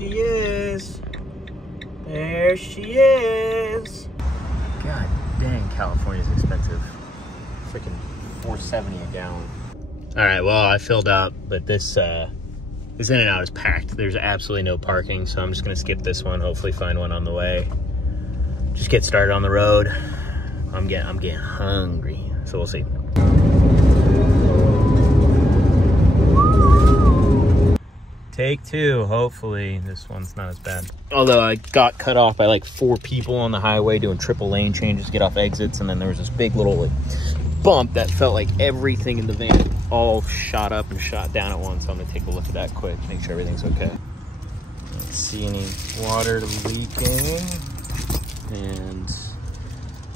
she is. There she is. God dang, California's expensive. Freaking $4.70 a gallon. All right, well, I filled up, but this In-N-Out is packed. There's absolutely no parking, so I'm just gonna skip this one, hopefully find one on the way. Just get started on the road. I'm getting hungry, so we'll see. Take two, hopefully this one's not as bad. Although I got cut off by like 4 people on the highway doing triple lane changes to get off exits, and then there was this big little like bump that felt like everything in the van all shot up and shot down at once. So I'm gonna take a look at that quick, make sure everything's okay. Don't see any water leaking, and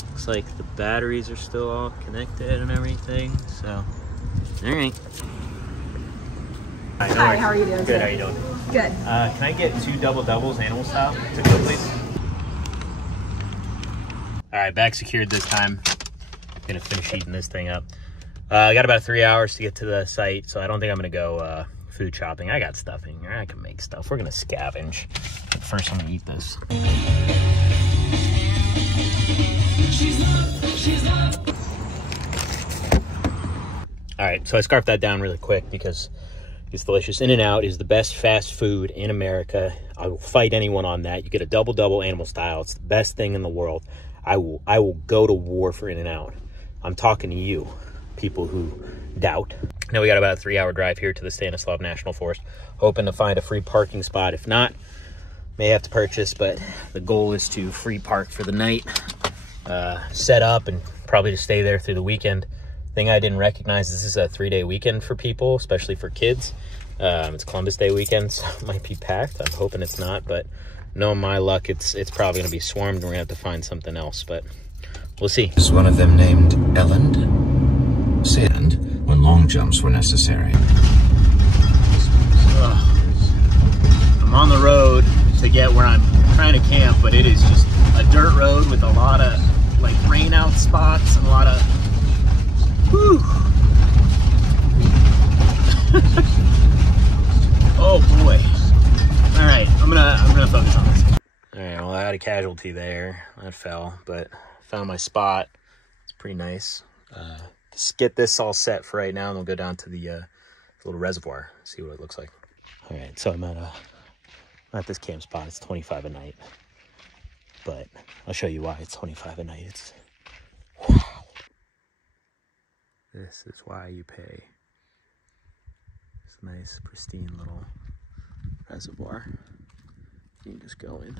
looks like the batteries are still all connected and everything. So, all right. Hi, how are you doing? Good, how are you doing? Good. Can I get 2 doubles, animal style, to go, please? All right, bag secured this time. Gonna finish heating this thing up. I got about 3 hours to get to the site, so I don't think I'm gonna go food shopping. I got stuffing, I can make stuff. We're gonna scavenge. But first, I'm gonna eat this. All right, so I scarfed that down really quick because it's delicious. In-N-Out is the best fast food in America. I will fight anyone on that. You get a double animal style. It's the best thing in the world. I will go to war for In-N-Out. I'm talking to you, people who doubt. Now we got about a 3-hour drive here to the Stanislav National Forest, hoping to find a free parking spot. If not, may have to purchase, but the goal is to free park for the night, set up, and probably to stay there through the weekend. Thing I didn't recognize, this is a 3-day weekend for people, especially for kids. It's Columbus Day weekend, so it might be packed. I'm hoping it's not, but knowing my luck, it's probably gonna be swarmed, and we're gonna have to find something else, but we'll see. Is one of them named Elland? Sand when long jumps were necessary. I'm on the road to get where I'm trying to camp, but it is just a dirt road with a lot of like rain out spots and a lot of whew. Oh boy. All right, I'm gonna focus on this. All right, well, I had a casualty there. That fell, but found my spot. It's pretty nice. Just get this all set for right now, and we'll go down to the little reservoir, see what it looks like. All right, so I'm at this camp spot. It's $25 a night, but I'll show you why it's $25 a night. It's wow. This is why you pay. This nice, pristine little reservoir. You can just go in.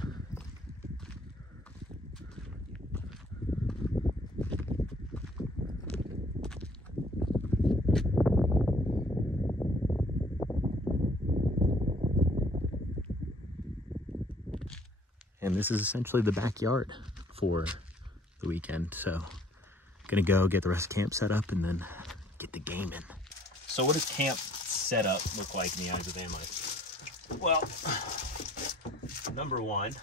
And this is essentially the backyard for the weekend. So gonna go get the rest of camp set up and then get the game in. So what does camp setup look like in the eyes of Vanlife? Well, number one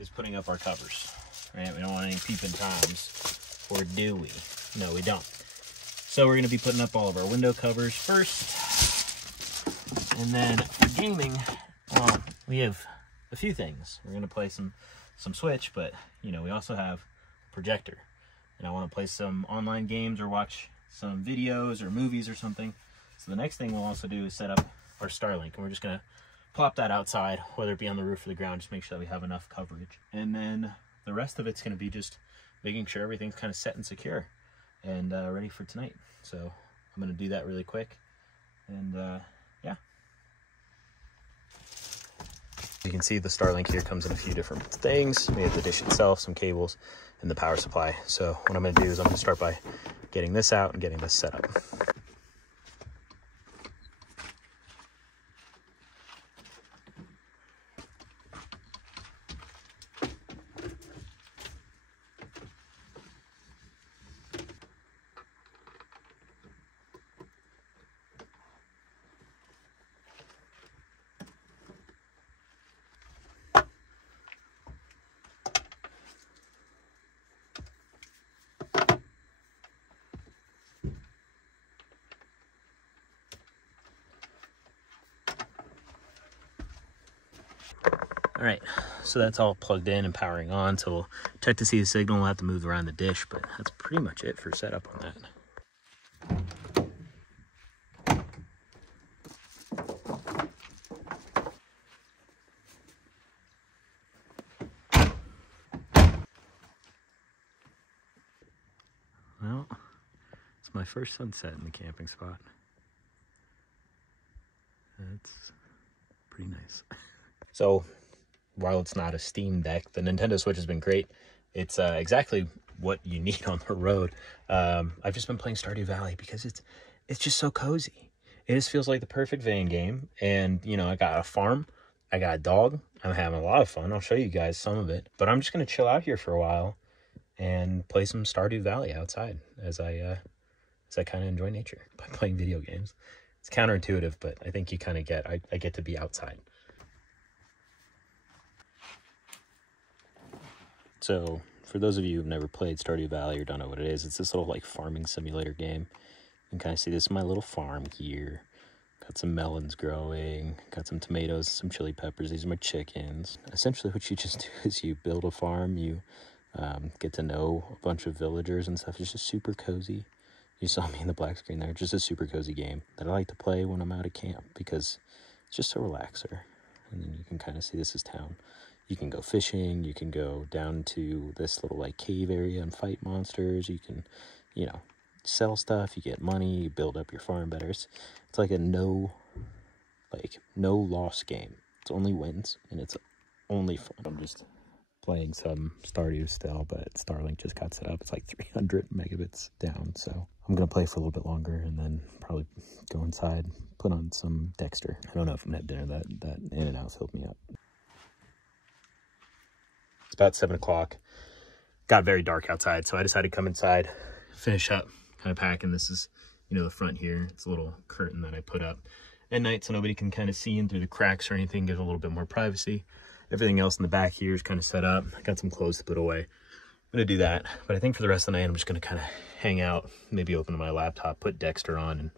is putting up our covers, right? We don't want any peeping toms, or do we? No, we don't. So we're gonna be putting up all of our window covers first. And then for gaming, well, we have a few things. We're gonna play some Switch, but you know, we also have a projector. And I want to play some online games or watch some videos or movies or something. So the next thing we'll also do is set up our starlink, and we're just gonna plop that outside, whether it be on the roof or the ground, just make sure that we have enough coverage. And then the rest of it's gonna be just making sure everything's kind of set and secure and ready for tonight. So I'm gonna do that really quick, and yeah. You can see the Starlink here comes in a few different things. We have the dish itself, some cables, and the power supply. So what I'm gonna do is I'm gonna start by getting this out and getting this set up. right, so that's all plugged in and powering on. So we'll check to see the signal. We'll have to move around the dish, but that's pretty much it for setup on that. Well, it's my first sunset in the camping spot. That's pretty nice. So while it's not a Steam Deck, the Nintendo Switch has been great. It's exactly what you need on the road. I've just been playing Stardew Valley because it's just so cozy. It just feels like the perfect van game. And, you know, I got a farm. I got a dog. I'm having a lot of fun. I'll show you guys some of it. But I'm just going to chill out here for a while and play some Stardew Valley outside as I kind of enjoy nature by playing video games. It's counterintuitive, but I think you kind of get, I get to be outside. So for those of you who've never played Stardew Valley or don't know what it is, it's this little like farming simulator game. You can kind of see this is my little farm here. Got some melons growing, got some tomatoes, some chili peppers. These are my chickens. Essentially what you just do is you build a farm, you get to know a bunch of villagers and stuff. It's just super cozy. You saw me in the black screen there. Just a super cozy game that I like to play when I'm out at camp because it's just a relaxer. And then you can kind of see this is town. You can go fishing. You can go down to this little like cave area and fight monsters. You can, you know, sell stuff. You get money. You build up your farm better. It's like a no loss game. It's only wins and it's only fun. I'm just playing some Stardew still, but Starlink just got set up. It's like 300 megabits down, so I'm gonna play for a little bit longer and then probably go inside, put on some Dexter. I don't know if I'm gonna have dinner. That In-N-Out filled me up. It's about 7 o'clock. Got very dark outside, so I decided to come inside, finish up, kind of packing. This is, you know, the front here. It's a little curtain that I put up at night so nobody can kind of see in through the cracks or anything, give a little bit more privacy. Everything else in the back here is kind of set up. I got some clothes to put away. I'm gonna do that, but I think for the rest of the night, I'm just gonna kind of hang out, maybe open my laptop, put Dexter on, and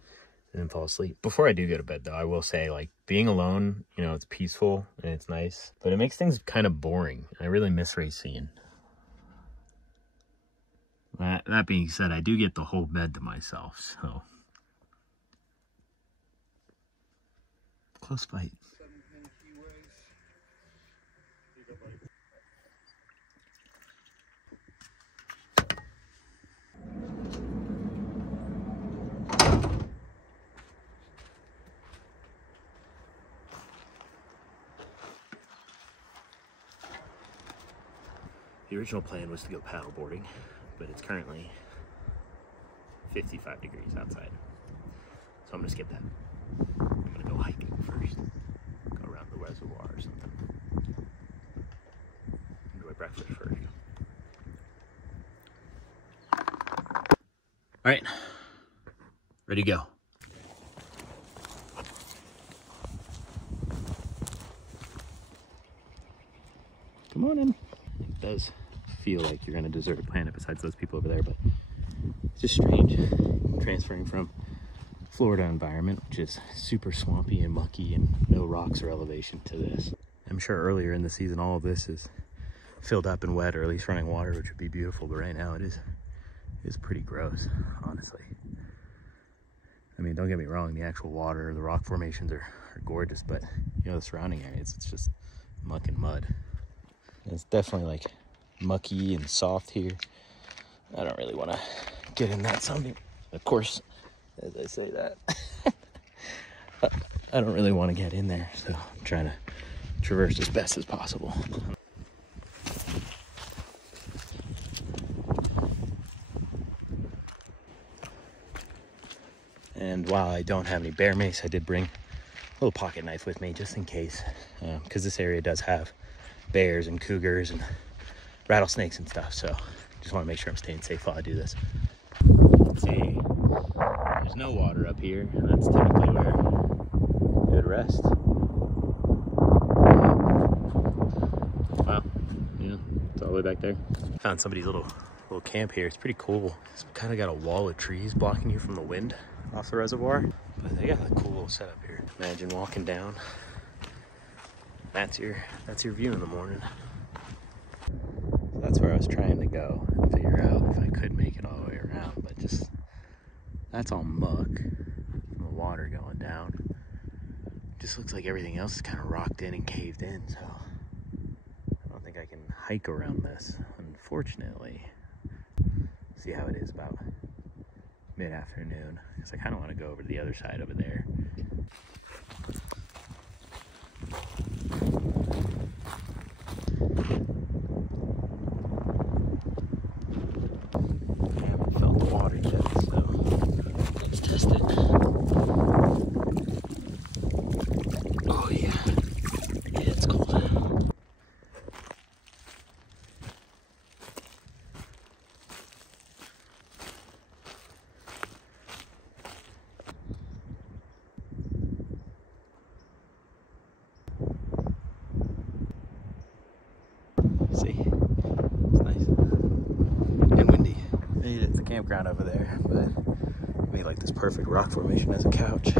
then fall asleep. Before I do go to bed, though, I will say, like, being alone, you know, it's peaceful and it's nice, but it makes things kind of boring. I really miss Racine. That being said, I do get the whole bed to myself, so. Close fight. The original plan was to go paddleboarding, but it's currently 55 degrees outside. So I'm gonna skip that. I'm gonna go hiking first. Go around the reservoir or something. Enjoy breakfast first. All right, ready to go. Come on in. It does feel like you're on a deserted planet besides those people over there, but it's just strange transferring from Florida environment, which is super swampy and mucky and no rocks or elevation, to this. I'm sure earlier in the season all of this is filled up and wet, or at least running water, which would be beautiful, but right now it is pretty gross, honestly. I mean, don't get me wrong, the actual water, the rock formations are gorgeous, but you know, the surrounding areas, it's just muck and mud. It's definitely like mucky and soft here. I don't really want to get in that something. Of course, as I say that, I don't really want to get in there, so I'm trying to traverse as best as possible. And while I don't have any bear mace, I did bring a little pocket knife with me just in case, because this area does have bears and cougars and rattlesnakes and stuff, so just want to make sure I'm staying safe while I do this. Let's see, there's no water up here, and that's typically where it would rest. Wow, yeah, it's all the way back there. Found somebody's little camp here. It's pretty cool. It's kind of got a wall of trees blocking you from the wind off the reservoir, but they got a cool little setup here. Imagine walking down That's your view in the morning. So that's where I was trying to go and figure out if I could make it all the way around, but just that's all muck from the water going down. Just looks like everything else is kind of rocked in and caved in, so I don't think I can hike around this, unfortunately. See how it is about mid-afternoon, because I kind of want to go over to the other side over there. I haven't felt the water yet, so let's test it. Oh yeah, yeah, it's cold. See, it's nice and windy. It's a campground over there, but made like this perfect rock formation as a couch.